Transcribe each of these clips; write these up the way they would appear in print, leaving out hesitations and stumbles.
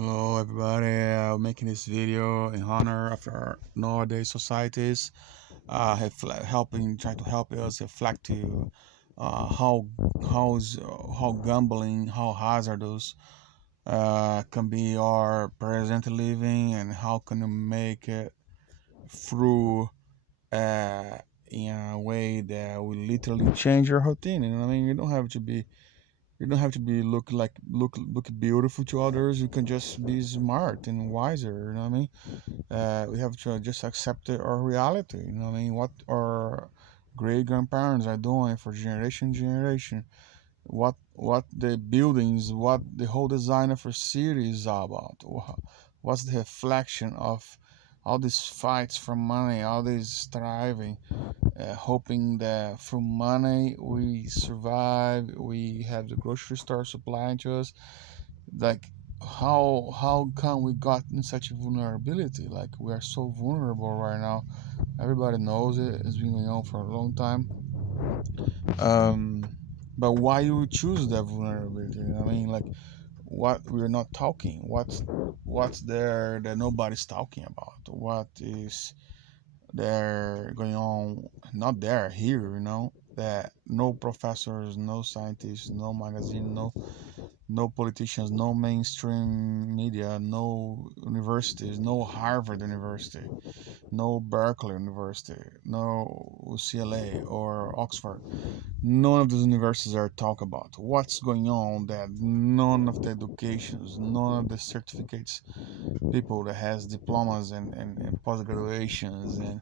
Hello everybody, making this video in honor of our nowadays societies, trying to help us reflect to how gambling, how hazardous can be our present living, and how can we make it through uh, in a way that will literally change your routine. You know what I mean? You don't have to be look beautiful to others. You can just be smart and wiser. You know what I mean? We have to just accept our reality. You know what I mean? What our great grandparents are doing for generation to generation. What the buildings, what the whole design of a city is about. What's the reflection of all these fights for money, all this striving, hoping that through money we survive, we have the grocery store supplying to us. Like, how come we got in such a vulnerability? Like, we are so vulnerable right now. Everybody knows it. It's been going on for a long time. um but why you choose that vulnerability? You know what I mean? Like, what we're not talking, what's there that nobody's talking about? What is they're going on, not there, here, that no professors, no scientists, no magazine, no politicians, no mainstream media, no universities, no Harvard University, no Berkeley University, no UCLA or Oxford. None of those universities are talk about what's going on, that none of the educations, none of the certificates, people that has diplomas and post graduations and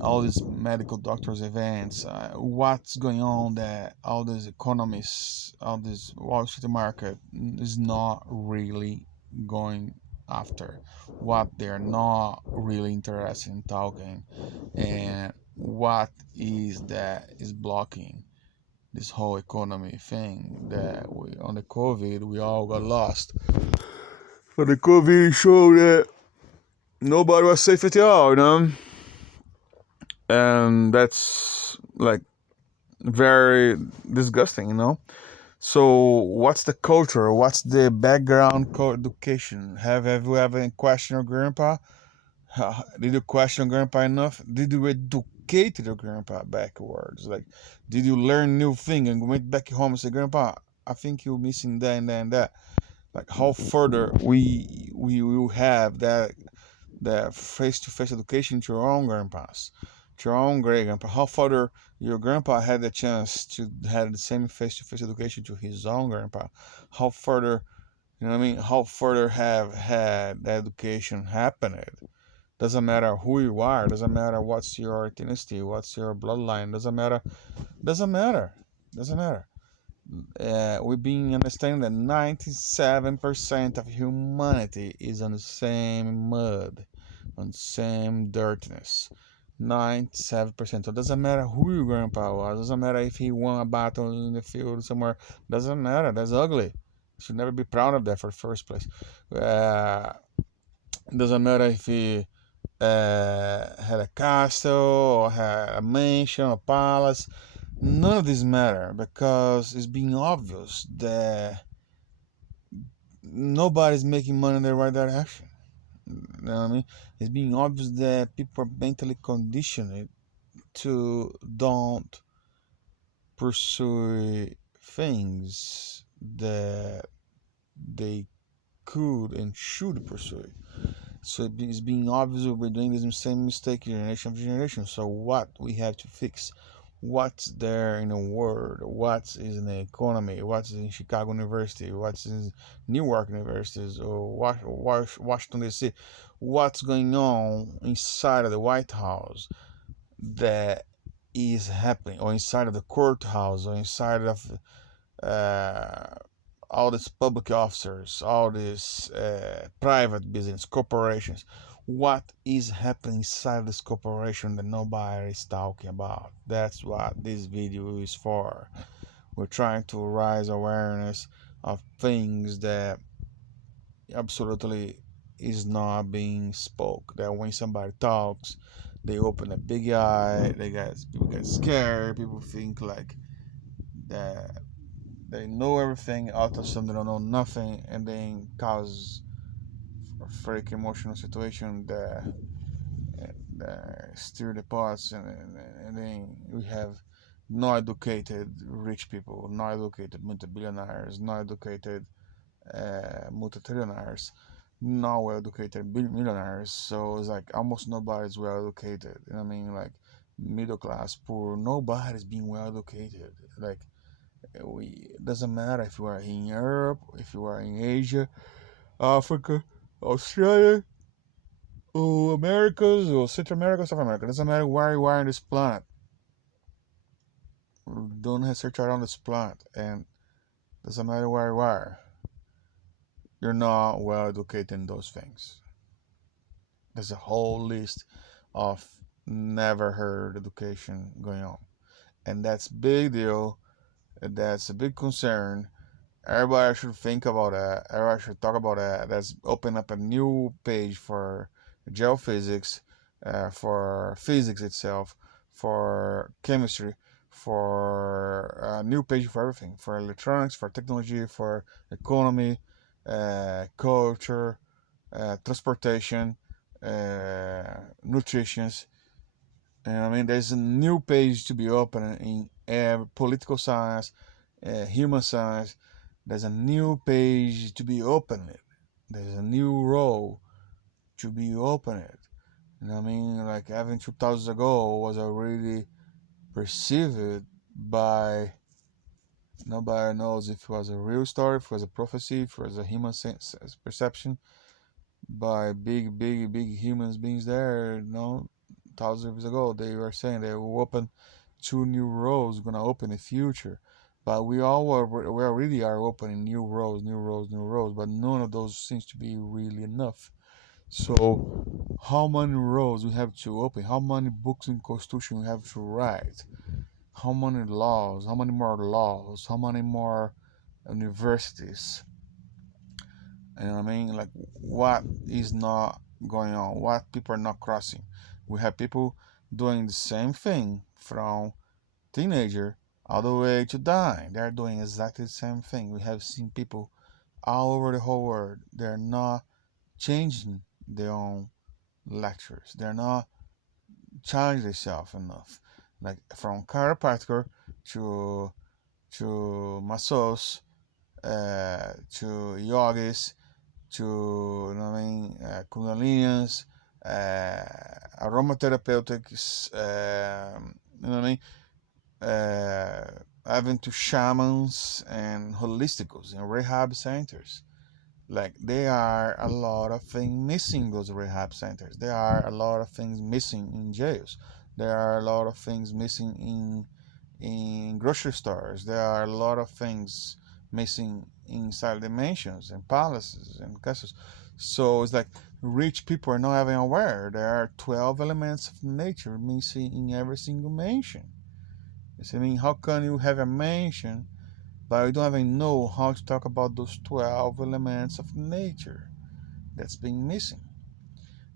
all these medical doctors events, what's going on, that all these economists, all this Wall Street market is not really going after, what they're not really interested in talking, and what is that is blocking this whole economy thing. That we, on the COVID, we all got lost, but the COVID showed that nobody was safe at all. And that's like very disgusting. So what's the culture, what's the background education? Have you ever questioned your grandpa? Did you question grandpa enough? Did you educate your grandpa backwards? Like, did you learn new thing and went back home and say, grandpa, I think you're missing that and that and that? Like, how further we will have that face-to-face education to your own grandpas, to your own great grandpa? How further your grandpa had the chance to have the same face-to-face education to his own grandpa? How further, you know what I mean? How further have had that education happened? Doesn't matter who you are. Doesn't matter what's your ethnicity, what's your bloodline. Doesn't matter. Doesn't matter. Doesn't matter. We've been understanding that 97% of humanity is on the same mud, on the same dirtiness. 97%. So it doesn't matter who your grandpa was. Doesn't matter if he won a battle in the field somewhere. Doesn't matter. That's ugly. You should never be proud of that for the first place. Doesn't matter if he had a castle or had a mansion or palace. None of this matter, because it's being obvious that nobody's making money in the right direction. You know what I mean? It's being obvious that people are mentally conditioned to don't pursue things that they could and should pursue. So it's being obvious that we're doing the same mistake generation after generation. So what we have to fix? What's there in the world? What's in the economy? What's in Chicago University? What's in Newark universities or Washington D.C.? What's going on inside of the White House that is happening, or inside of the courthouse, or inside of uh, all these public officers, all these private business corporations? What is happening inside this corporation that nobody is talking about? That's what this video is for. We're trying to raise awareness of things that absolutely is not being spoke. That when somebody talks, they open a big eye. People get scared. People think like that they know everything. Out of sudden, they don't know nothing, and then cause freak emotional situation that stir the pots, and then we have not educated rich people, not educated multi-billionaires, not educated multi-trillionaires, not well educated millionaires. So it's like almost nobody's well educated. You know what I mean? Like middle class, poor, nobody's being well educated. Like we, it doesn't matter if you are in Europe, if you are in Asia, Africa, Australia, or Americas, or Central America, South America. It doesn't matter where you are on this planet. Don't have search around this planet, and doesn't matter where you are. You're not well educated in those things. There's a whole list of never heard education going on, and that's big deal. That's a big concern. Everybody should think about that. Everybody should talk about that. Let's open up a new page for geophysics, for physics itself, for chemistry, for a new page for everything, for electronics, for technology, for economy, culture, transportation, nutrition. And I mean, there's a new page to be open in political science, human science. There's a new page to be opened. There's a new role to be opened. You know what I mean? Like having 2000 ago was already perceived by nobody knows if it was a real story, if it was a prophecy, if it was a human perception by big humans beings there. You know, thousands of years ago, they were saying they will open two new roads, gonna open in the future. But we already are opening new roads, but none of those seems to be really enough. So, how many roads we have to open? How many books in Constitution we have to write? How many laws? How many more laws? How many more universities? You know what I mean? Like, what is not going on? What people are not crossing? We have people doing the same thing from teenager all the way to dying. They're doing exactly the same thing. We have seen people all over the whole world. They're not changing their own lectures. They're not challenging themselves enough. Like from chiropractor to massage, to yogis, to you know what I mean, kundalinians, aromatherapeutics, you know what I mean, even to shamans and holisticals and rehab centers. Like there are a lot of things missing in those rehab centers. There are a lot of things missing in jails. There are a lot of things missing in grocery stores. There are a lot of things missing inside the mansions and palaces and castles. So it's like rich people are not even aware there are 12 elements of nature missing in every single mansion. I mean, how can you have a mansion but you don't even know how to talk about those 12 elements of nature that's been missing?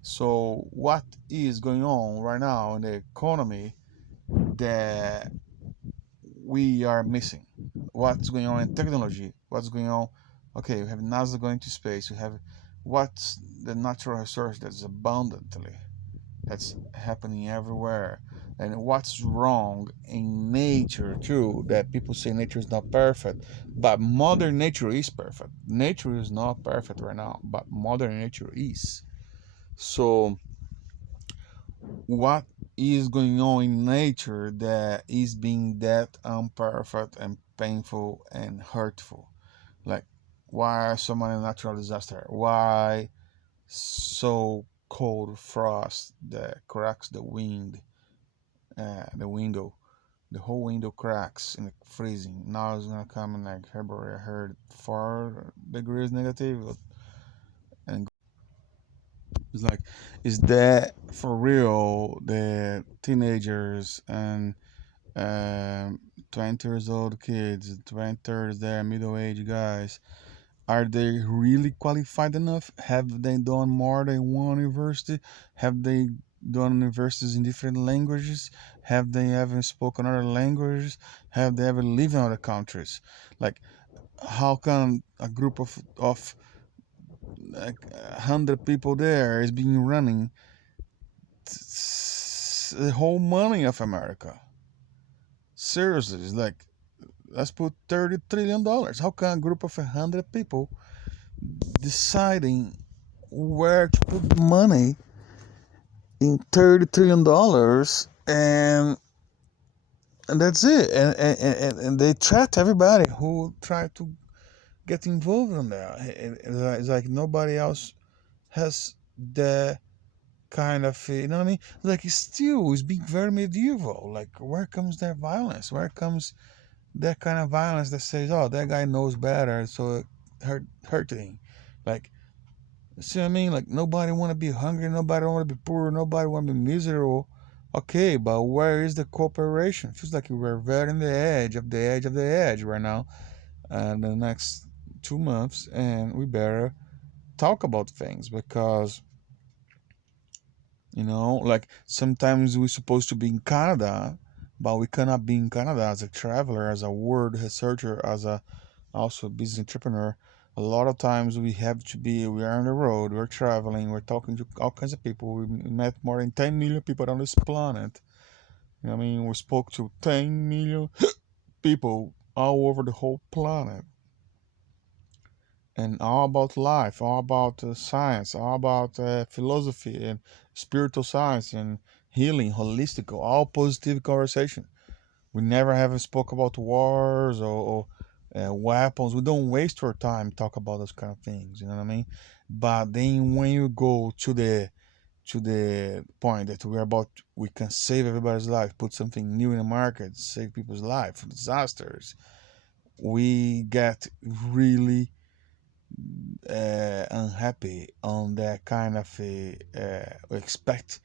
So, what is going on right now in the economy that we are missing? What's going on in technology? What's going on? Okay, we have NASA going to space. We have what's the natural resource that's abundantly that's happening everywhere, and what's wrong in nature too, that people say nature is not perfect, but modern nature is perfect. Nature is not perfect right now, but modern nature is. So what is going on in nature that is being that imperfect and painful and hurtful? Like, why so many natural disaster? Why so cold frost that cracks the window, the whole window cracks and freezing? Now it's gonna come in like February. I heard 4 degrees negative, and it's like, is that for real? The teenagers and 20 years old kids, 20 there, middle aged guys, are they really qualified enough? Have they done more than one university? Have they done universities in different languages? Have they ever spoken other languages? Have they ever lived in other countries? Like, how can a group of like 100 people there is being running the whole money of America. Seriously, it's like, let's put $30 trillion. How can a group of 100 people deciding where to put money in $30 trillion, and that's it, and they threat everybody who try to get involved in that. It's like nobody else has the kind of, you know what I mean? Like it's being very medieval. Like, where comes that violence? Where comes that kind of violence that says, "Oh, that guy knows better, so it hurting"? Like, see what I mean? Like, nobody want to be hungry, nobody want to be poor, nobody want to be miserable. Okay, but where is the cooperation? Feels like we're very on the edge of the edge of the edge right now, and the next 2 months, and we better talk about things because, like, sometimes we're supposed to be in Canada, but we cannot be in Canada as a traveler, as a word researcher, as a also business entrepreneur. A lot of times we are on the road, we're traveling, we're talking to all kinds of people. We met more than 10 million people on this planet. You know what I mean? We spoke to 10 million people all over the whole planet. And all about life, all about science, all about philosophy and spiritual science and healing, holistic, all positive conversation. We never have spoke about wars or weapons. We don't waste our time talk about those kind of things. You know what I mean? But then when you go to the point that we can save everybody's life, put something new in the market, save people's life from disasters, we get really unhappy on that kind of we expect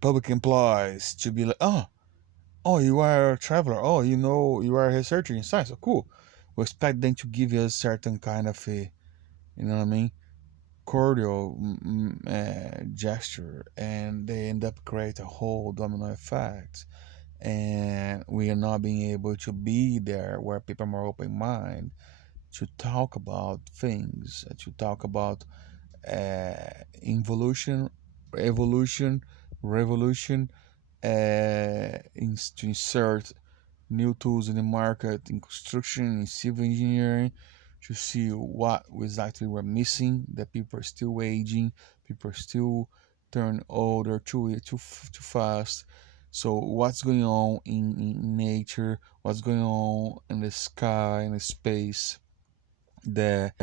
public employees to be like, oh, you are a traveler. Oh, you are a researcher in science. Oh, cool. We expect them to give you a certain kind of you know what I mean, cordial gesture, and they end up create a whole domino effect. And we are not being able to be there where people are more open mind to talk about things, to talk about involution, evolution, revolution, to insert new tools in the market, in construction, in civil engineering, to see what exactly we're missing, that people are still aging, people are still turn older too fast. So what's going on in nature, what's going on in the sky, in the space, that